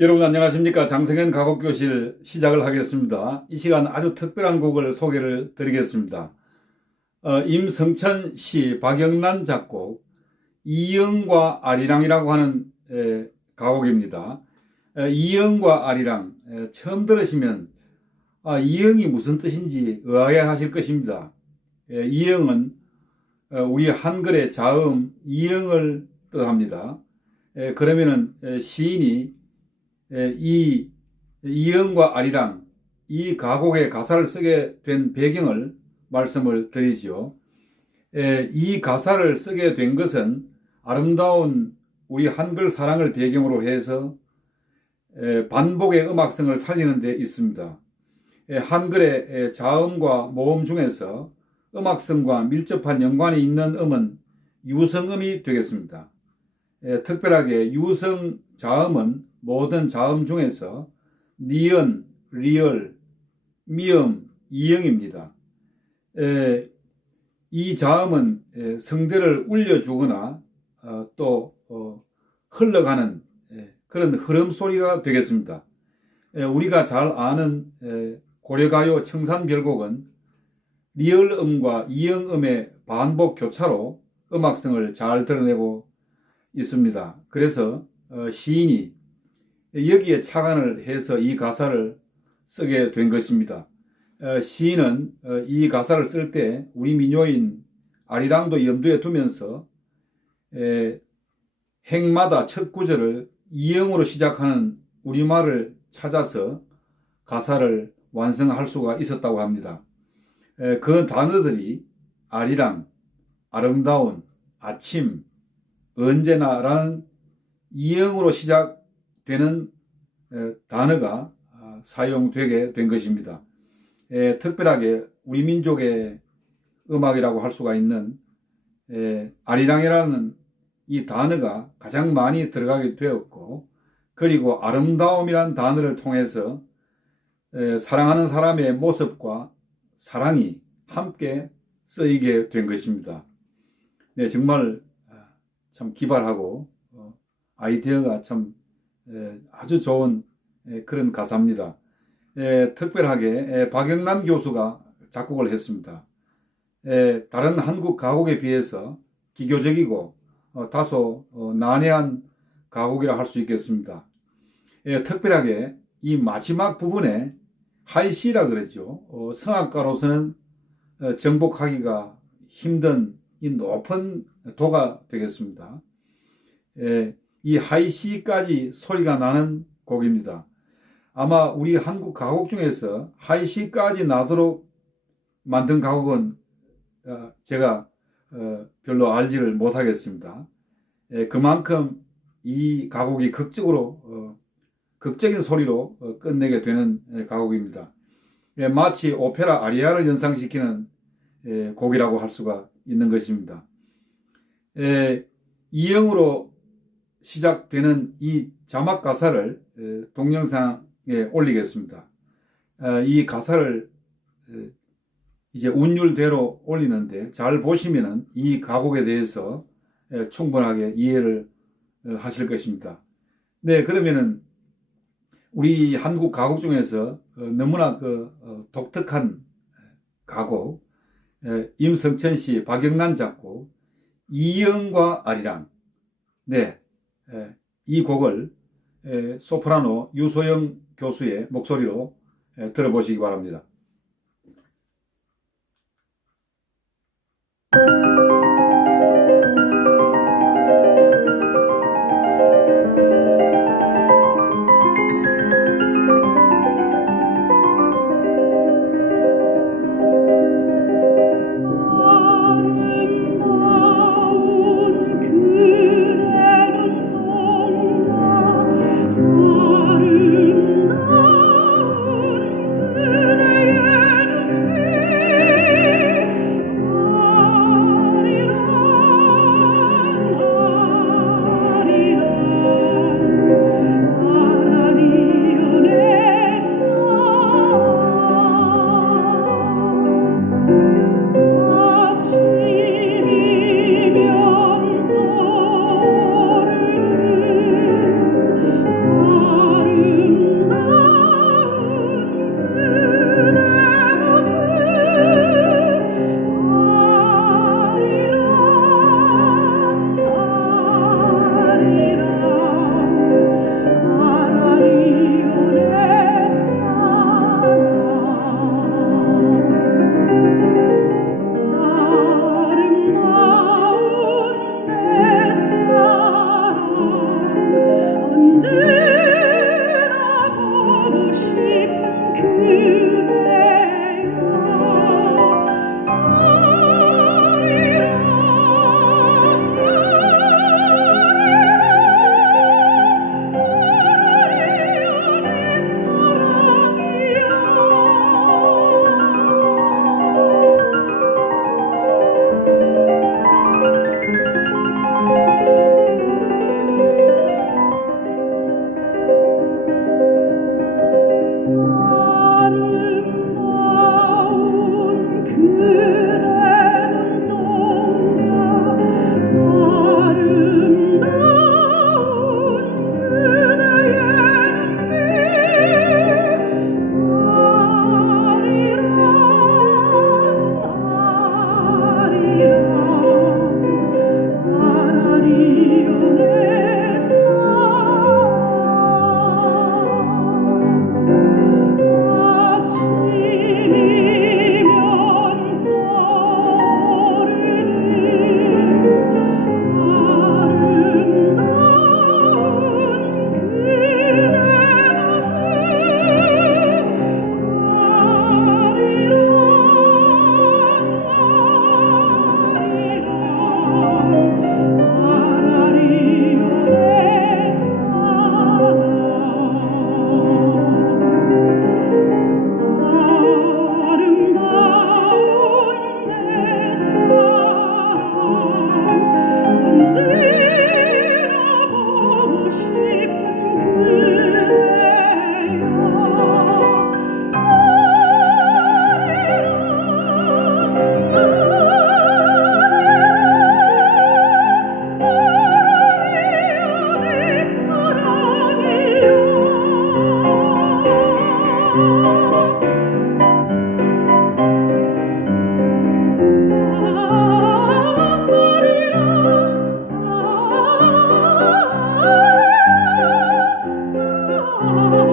여러분 안녕하십니까 장성현 가곡교실 시작을 하겠습니다. 이 시간 아주 특별한 곡을 소개를 드리겠습니다. 어, 임성천 시 박영란 작곡 이영과 아리랑이라고 하는 에, 가곡입니다. 에, 이영과 아리랑 에, 처음 들으시면 아, 이영이 무슨 뜻인지 의아해 하실 것입니다. 에, 이영은 어, 우리 한글의 자음 이영을 뜻합니다. 에, 그러면은 에, 시인이 에, 이 이영과 아리랑 이 가곡의 가사를 쓰게 된 배경을 말씀을 드리죠. 에, 이 가사를 쓰게 된 것은 아름다운 우리 한글 사랑을 배경으로 해서 에, 반복의 음악성을 살리는 데 있습니다. 에, 한글의 에, 자음과 모음 중에서 음악성과 밀접한 연관이 있는 음은 유성음이 되겠습니다. 에, 특별하게 유성 자음은 모든 자음 중에서 니은, 리얼, 미음, 이형입니다. 에, 이 자음은 에, 성대를 울려주거나 어, 또 어, 흘러가는 에, 그런 흐름 소리가 되겠습니다. 에, 우리가 잘 아는 에, 고려가요 청산별곡은 리얼음과 이형음의 반복 교차로 음악성을 잘 드러내고 있습니다. 그래서 어, 시인이 여기에 착안을 해서 이 가사를 쓰게 된 것입니다. 어, 시인은 어, 이 가사를 쓸 때 우리 민요인 아리랑도 염두에 두면서 에, 행마다 첫 구절을 이형으로 시작하는 우리말을 찾아서 가사를 완성할 수가 있었다고 합니다. 에, 그 단어들이 아리랑, 아름다운, 아침, 언제나라는 이형으로 시작되는 에, 단어가 아, 사용되게 된 것입니다. 에, 특별하게 우리 민족의 음악이라고 할 수가 있는 에, 아리랑이라는 이 단어가 가장 많이 들어가게 되었고 그리고 아름다움이라는 단어를 통해서 에, 사랑하는 사람의 모습과 사랑이 함께 쓰이게 된 것입니다. 네, 정말 아, 참 기발하고 어, 아이디어가 참 에, 아주 좋은 에, 그런 가사입니다. 에, 특별하게 에, 박영남 교수가 작곡을 했습니다. 에, 다른 한국 가곡에 비해서 기교적이고 어, 다소 어, 난해한 가곡이라 할 수 있겠습니다. 에, 특별하게 이 마지막 부분에 하이시라 그러죠. 어, 성악가로서는 어, 정복하기가 힘든 이 높은 도가 되겠습니다. 에, 이 하이시까지 소리가 나는 곡입니다. 아마 우리 한국 가곡 중에서 하이시까지 나도록 만든 가곡은 어, 제가 어, 별로 알지를 못하겠습니다. 에, 그만큼 이 가곡이 극적으로 어, 극적인 소리로 어, 끝내게 되는 에, 가곡입니다. 예, 마치 오페라 아리아를 연상시키는 에, 곡이라고 할 수가 있는 것입니다. 에, 이형으로 시작되는 이 자막 가사를 에, 동영상에 올리겠습니다. 어, 이 가사를 에, 이제 운율대로 올리는데 잘 보시면은 이 가곡에 대해서 에, 충분하게 이해를 어, 하실 것입니다. 네, 그러면은 우리 한국 가곡 중에서 어, 너무나 그 어, 독특한 가곡 에, 임성천 씨, 박영란 작곡, 이영과 아리랑 네, 에, 이 곡을 에, 소프라노 유소영 교수의 목소리로 에, 들어보시기 바랍니다. Oh.